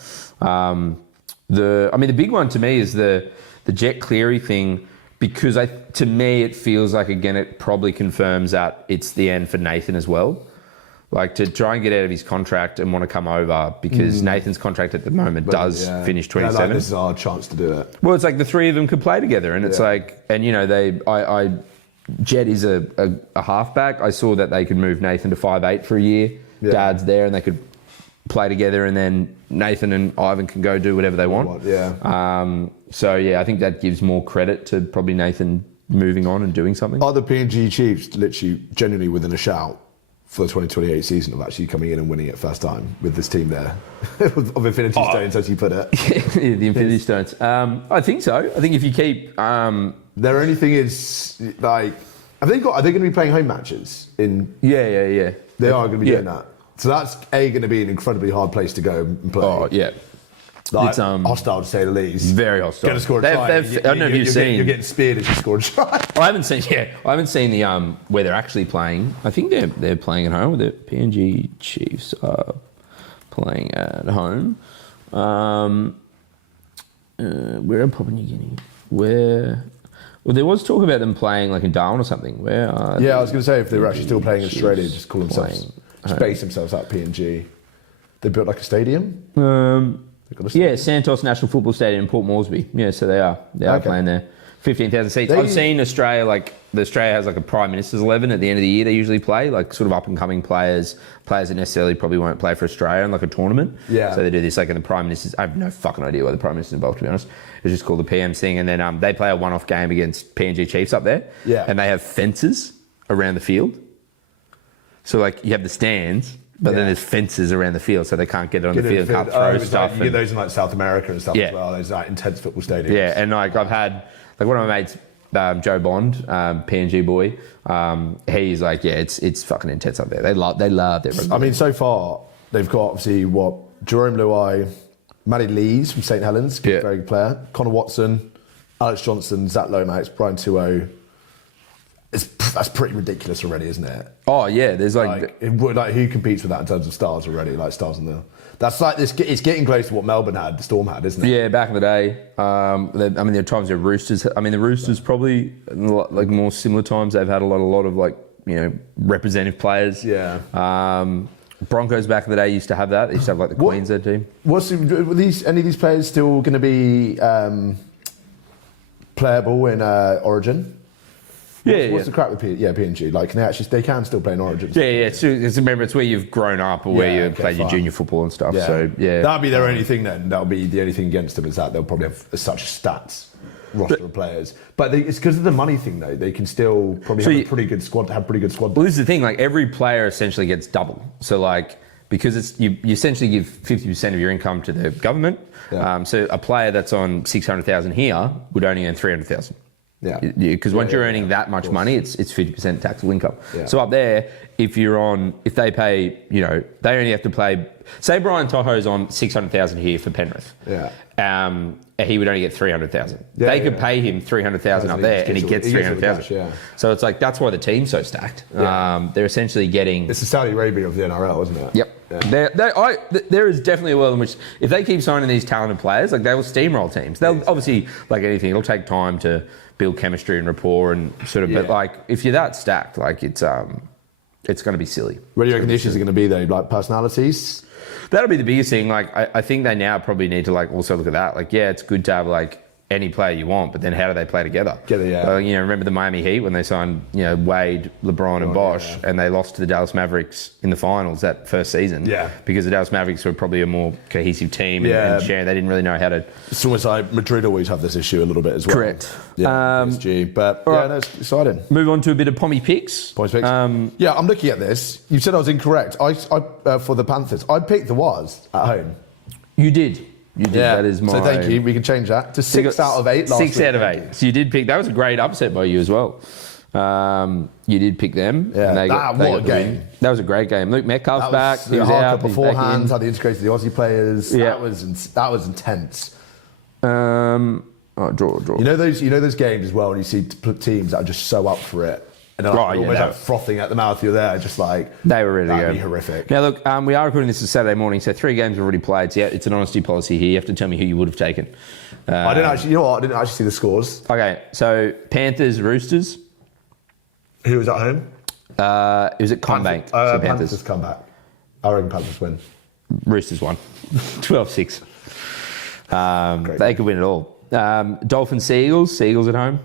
the big one to me is the Jet Cleary thing. Because to me, it feels like, again, it probably confirms that it's the end for Nathan as well. Like, to try and get out of his contract and want to come over, because Nathan's contract at the moment does finish 27. This is our chance to do it. Well, it's like the three of them could play together, and it's like, and Jet is a halfback. I saw that they could move Nathan to 5'8" for a year. Yeah. Dad's there, and they could play together, and then Nathan and Ivan can go do whatever they want. I think that gives more credit to probably Nathan moving on and doing something. Are the PNG Chiefs literally genuinely within a shout for the 2028 season of actually coming in and winning it first time with this team there of Infinity Stones, as you put it? Yeah, the Infinity Stones. I think so. I think if you keep their only thing is like, are they going to be playing home matches in? Yeah. They are going to be doing that. So that's going to be an incredibly hard place to go and play. Oh yeah. Like, it's hostile to say the least. Very hostile. Going to score a try. I don't know if you've seen. You're getting speared as you score a try. I haven't seen the where they're actually playing. I think they're playing at home. The PNG Chiefs are playing at home. Where are Papua New Guinea? Where? Well, there was talk about them playing like in Darwin or something. Where are Yeah, I was going to say if they were actually still playing in Australia, just call themselves, just base themselves out PNG. They built like a stadium. Yeah, Santos National Football Stadium in Port Moresby. Yeah, so they are playing there. 15,000 seats. I've seen Australia, like, Australia has like a Prime Minister's 11 at the end of the year. They usually play, like, sort of up-and-coming players that necessarily probably won't play for Australia in, like, a tournament. Yeah. So they do this, like, in the Prime Minister's... I have no fucking idea why the Prime Minister's involved, to be honest. It's just called the PM's thing. And then they play a one-off game against PNG Chiefs up there. Yeah. And they have fences around the field. So, like, you have the stands... But then there's fences around the field, so they can't get it on the field, can't throw stuff. Like, you get those in like South America and stuff as well. Those like intense football stadiums. Yeah, and like I've had like one of my mates, Joe Bond, PNG boy. He's like, it's fucking intense up there. They love their rugby. I mean, so far they've got obviously Jerome Luai, Matty Lees from St Helens, very good player. Connor Watson, Alex Johnson, Zach Lomax, Brian Tuo. That's pretty ridiculous already, isn't it? Oh yeah, there's like who competes with that in terms of stars already? Like stars in the. That's like this. It's getting close to what Melbourne had, the Storm had, isn't it? Yeah, back in the day. I mean, there are times where Roosters. I mean, the Roosters probably like more similar times. They've had a lot of like representative players. Yeah. Broncos back in the day used to have that. They used to have like the Queensland team. Were any of these players still going to be playable in Origin? What's the crack with PNG? Like, they can still play in Origins. Yeah. Remember, it's where you've grown up or where you've played your junior football and stuff. Yeah. So that'll be their only thing then. That'll be the only thing against them is that they'll probably have such stats roster of players. But it's because of the money thing though. They can still probably have a pretty good squad. Well, this is the thing. Like every player essentially gets double. So like because it's you essentially give 50% of your income to the government. Yeah. So a player that's on 600,000 here would only earn 300,000. Yeah, because once you're earning that much money, it's 50% taxable income. Yeah. So up there, if they pay, they only have to play. Say Brian Toho's on 600,000 here for Penrith. Yeah. He would only get 300,000. Yeah, they could pay him 300,000 up there, and he gets 300,000. Yeah. So it's like that's why the team's so stacked. Yeah. They're essentially getting. It's the Saudi Arabia of the NRL, isn't it? Yep. Yeah. There is definitely a world in which if they keep signing these talented players, like they will steamroll teams. They'll obviously, like anything, it'll take time to build chemistry and rapport and sort of. But like if you're that stacked, like it's going to be silly. What do you reckon the issues are going to be though? Like personalities. That'll be the biggest thing. Like, I think they now probably need to like also look at that. Like, it's good to have like any player you want, but then how do they play together? Remember the Miami Heat when they signed, Wade, LeBron, and Bosh, and they lost to the Dallas Mavericks in the finals that first season. Yeah. Because the Dallas Mavericks were probably a more cohesive team and sharing. They didn't really know how to. It's almost like Madrid always have this issue a little bit as well. Correct. Yeah. But it's exciting. Move on to a bit of Pommie picks. I'm looking at this. You said I was incorrect. I for the Panthers, I picked the Waz at home. You did. Yeah. That is my. So thank you. We can change that to 6 out of 8. 6 out of 8. So you did pick. That was a great upset by you as well. You did pick them. Yeah. What a game! That was a great game. Luke Metcalf's back. He was out beforehand. How they integrated the Aussie players. Yeah. That was intense. Draw. You know those games as well when you see teams that are just so up for it. And they're almost like frothing at the mouth. You're there, just like they were really good. That'd be horrific. Now look, we are recording this on Saturday morning, so 3 games are already played. So it's an honesty policy here. You have to tell me who you would have taken. I didn't actually. You know what? I didn't actually see the scores. Okay, so Panthers, Roosters. Who was at home? It was at Combank. Panthers come back. I reckon Panthers win. Roosters won. 12-6. They could win it all. Dolphins, Seagulls. Seagulls at home.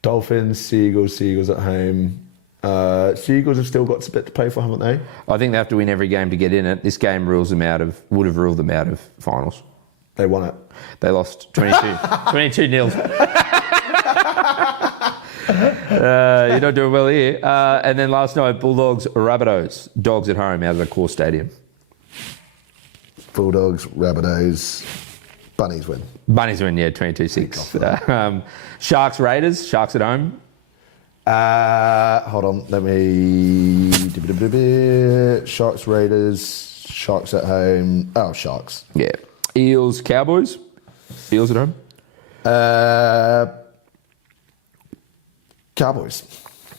Dolphins, Seagulls at home. Seagulls have still got a bit to play for, haven't they? I think they have to win every game to get in it. This game would have ruled them out of finals. They won it. They lost 22-0. You're not doing well here. And then last night, Bulldogs, Rabbitohs. Dogs at home out of the core stadium. Bulldogs, Rabbitohs. Bunnies win. 22-6. Sharks, Raiders. Sharks at home. Hold on. Let me... Sharks, Raiders. Sharks at home. Oh, Sharks. Yeah. Eels, Cowboys. Eels at home. Cowboys.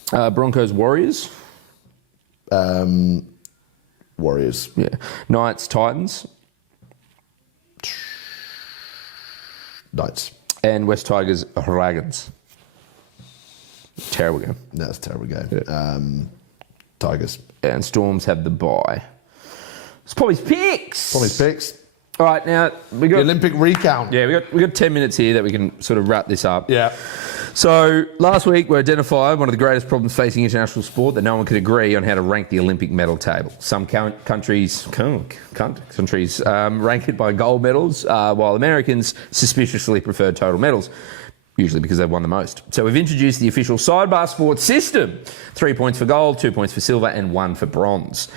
Broncos, Warriors. Warriors. Yeah. Knights, Titans. Knights. And West Tigers Dragons. Terrible game. That's a terrible game. Yeah. Tigers. And Storms have the bye. It's Pommie's picks. Pommie's picks. All right, now we got the Olympic recount. Yeah, we got 10 minutes here that we can sort of wrap this up. Yeah. So last week we identified one of the greatest problems facing international sport, that no one could agree on how to rank the Olympic medal table. Some countries rank it by gold medals, while Americans suspiciously prefer total medals, usually because they've won the most. So we've introduced the official sidebar sports system. 3 points for gold, 2 points for silver, and 1 for bronze.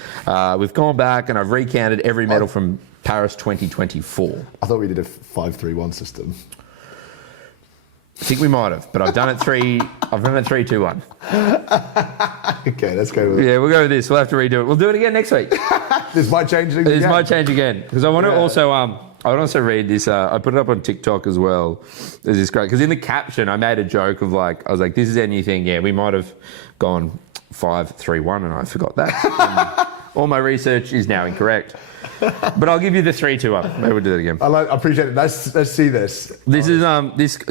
We've gone back and I've recounted every medal from Paris 2024. I thought we did a 5-3-1 system. I think we might have, but I've done it 3-2-1. Okay, let's go with it. Yeah, we'll go with this. We'll have to redo it. We'll do it again next week. This might change again. This might change again. Because I want to also I want to also read this. I put it up on TikTok as well. This is great. Because in the caption, I made a joke of I was like, this is our new thing. Yeah, we might have gone 5-3-1 and I forgot that. All my research is now incorrect. But I'll give you the 3-2-1. Maybe we'll do that again. I appreciate it. Let's see this. This is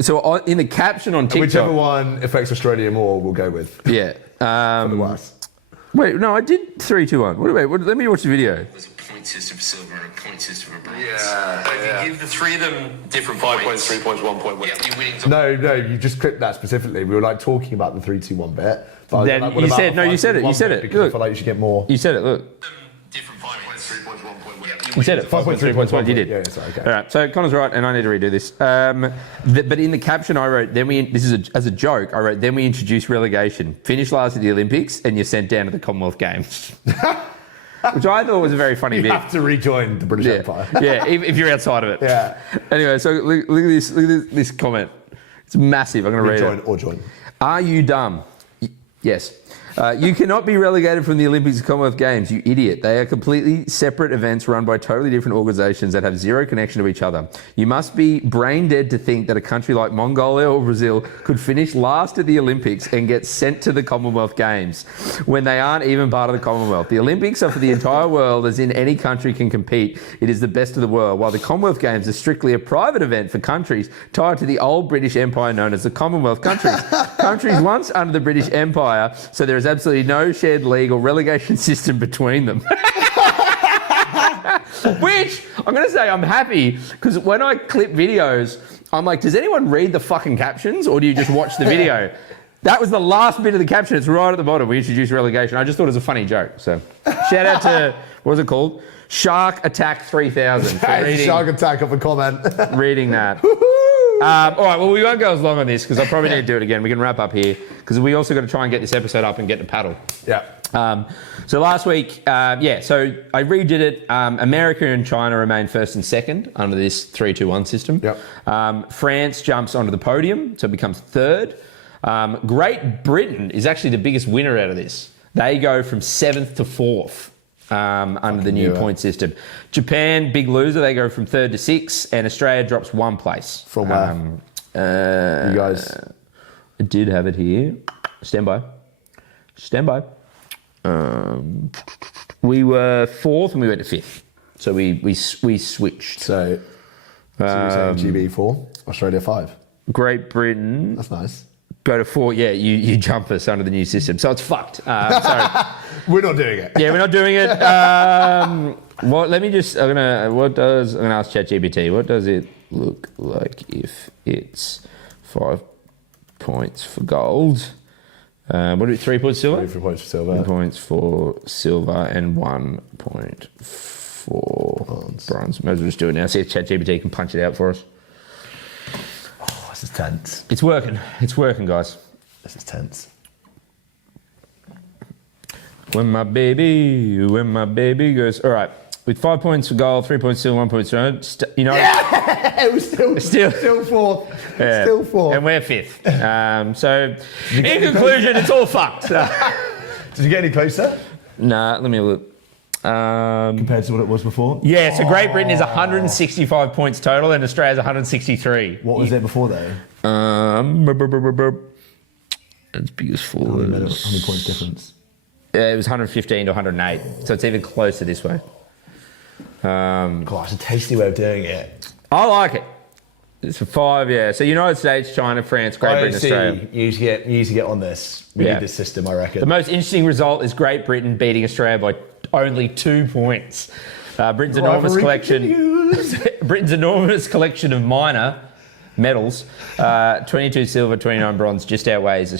So in the caption on TikTok, whichever one affects Australia more, we'll go with. Yeah. For the worst. Wait, no, I did 3-2-1. Let me watch the video. There's a point system for silver and a point system for bronze. Yeah. But if you give the three of them different 5 points, points, 3 points, 1 point. yeah, your winnings. No, you just clipped that specifically. We were talking about the 3-2-1 bit. But Then what you about said- the no, you said it, 5-3-1 you said bit? it. Because I Look. feel like you should get more. You said it, look. Different 5 points, 3 points, 1 point. You said it. 5 points, 3 points, 1. You did. Yeah, sorry, okay. All right. So Connor's right, and I need to redo this. But in the caption, I wrote, as a joke, I wrote, then we introduce relegation. Finish last at the Olympics, and you're sent down to the Commonwealth Games. Which I thought was a very funny You bit. have to rejoin the British Empire. Yeah, if you're outside of it. Yeah. Anyway, so look at this comment. It's massive. I'm going to read Rejoin it. or join. Are you dumb? Yes. You cannot be relegated from the Olympics and Commonwealth Games, you idiot. They are completely separate events run by totally different organisations that have zero connection to each other. You must be brain dead to think that a country like Mongolia or Brazil could finish last at the Olympics and get sent to the Commonwealth Games when they aren't even part of the Commonwealth. The Olympics are for the entire world, as in any country can compete. It is the best of the world, while the Commonwealth Games are strictly a private event for countries tied to the old British Empire known as the Commonwealth countries. Countries once under the British Empire, so there is absolutely no shared league or relegation system between them. Which, I'm going to say I'm happy, because when I clip videos, I'm like, does anyone read the fucking captions, or do you just watch the video? That was the last bit of the caption. It's right at the bottom. We introduced relegation. I just thought it was a funny joke. So shout out to, what was it called? Shark Attack 3000. Shark Attack of a comment. Reading that. All right, well, we won't go as long on this because I probably need to do it again. We can wrap up here because we also got to try and get this episode up and get to paddle. Yeah. So last week, so I redid it. America and China remain first and second under this 3-2-1 system. Yep. France jumps onto the podium, so it becomes third. Great Britain is actually the biggest winner out of this. They go from 7th to 4th. Under the new point system. Japan, big loser, they go from 3rd to 6th, and Australia drops 1 place. From where? You guys? I did have it here. Stand by. We were 4th and we went to 5th. So we switched. So you're saying GB 4, Australia 5. Great Britain. That's nice. Go to 4, yeah, you jump us under the new system. So it's fucked. So we're not doing it. Yeah, we're not doing it. I'm gonna ask ChatGPT, what does it look like if it's 5 points for gold? What are it, 3 points silver? 3 points for silver. 3 points for silver and 1 point for bronze. Might as well just do it now. See if ChatGPT can punch it out for us. Oh, this is tense. It's working, guys. This is tense. When my baby goes. All right, with 5 points for gold, 3 points silver, 1 point silver. Yeah, it was still fourth. Yeah. Still fourth. And we're 5th. So, in conclusion, it's all fucked. Did you get any closer? Nah, let me look. Compared to what it was before? Yeah, so Great Britain is 165 points total, and Australia's 163. What was it before though? As big as 4. How many points difference? It was 115 to 108, so it's even closer this way. God, it's a tasty way of doing it. I like it. It's for 5, yeah. So United States, China, France, Great Britain, Australia. You need to get on this. We need this system, I reckon. The most interesting result is Great Britain beating Australia by only 2 points. Britain's enormous collection of minor medals, 22 silver, 29 bronze, just outweighs Australia.